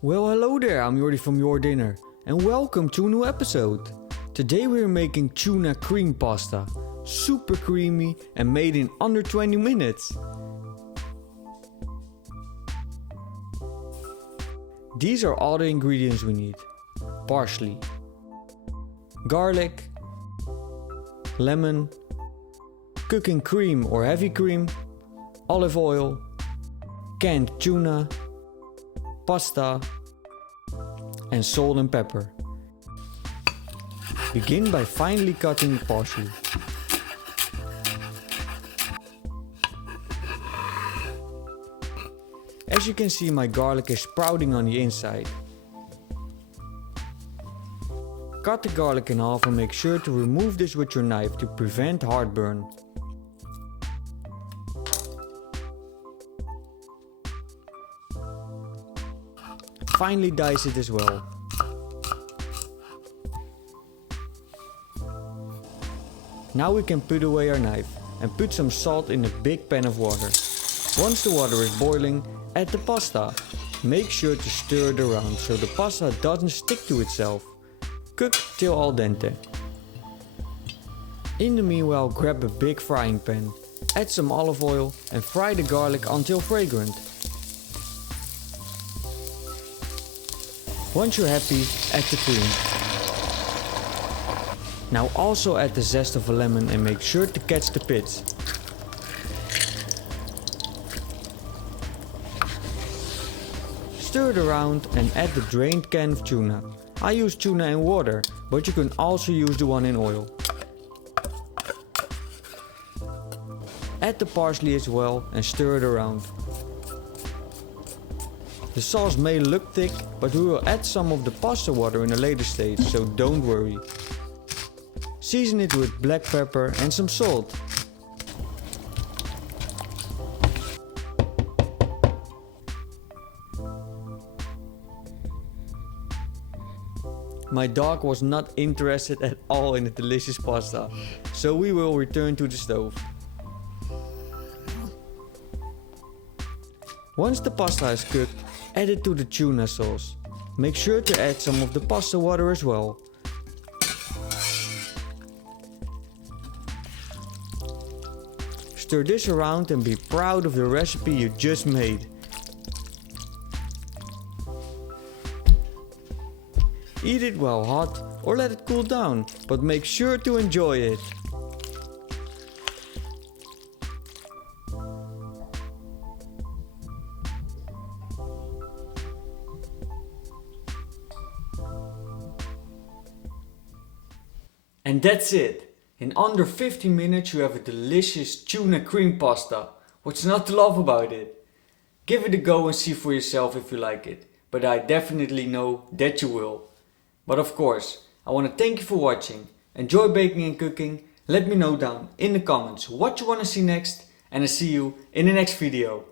Well, hello there, I'm Jordi from JorDinner and welcome to a new episode. Today we're making tuna cream pasta, super creamy and made in under 20 minutes. These are all the ingredients we need: parsley, garlic, lemon, cooking cream or heavy cream, olive oil, canned tuna, pasta, and salt and pepper. Begin by finely cutting parsley. As you can see, my garlic is sprouting on the inside. Cut the garlic in half and make sure to remove this with your knife to prevent heartburn. Finely dice it as well. Now we can put away our knife and put some salt in a big pan of water. Once the water is boiling, add the pasta. Make sure to stir it around so the pasta doesn't stick to itself. Cook till al dente. In the meanwhile, grab a big frying pan. Add some olive oil and fry the garlic until fragrant. Once you're happy, add the cream. Now also add the zest of a lemon and make sure to catch the pits. Stir it around and add the drained can of tuna. I use tuna in water, but you can also use the one in oil. Add the parsley as well and stir it around. The sauce may look thick, but we will add some of the pasta water in a later stage, so don't worry. Season it with black pepper and some salt. My dog was not interested at all in the delicious pasta, so we will return to the stove. Once the pasta is cooked, add it to the tuna sauce. Make sure to add some of the pasta water as well. Stir this around and be proud of the recipe you just made. Eat it while hot or let it cool down, but make sure to enjoy it. And that's it! In under 15 minutes you have a delicious tuna cream pasta. What's not to love about it? Give it a go and see for yourself if you like it, but I definitely know that you will. But of course, I want to thank you for watching. Enjoy baking and cooking. Let me know down in the comments what you want to see next, and I'll see you in the next video.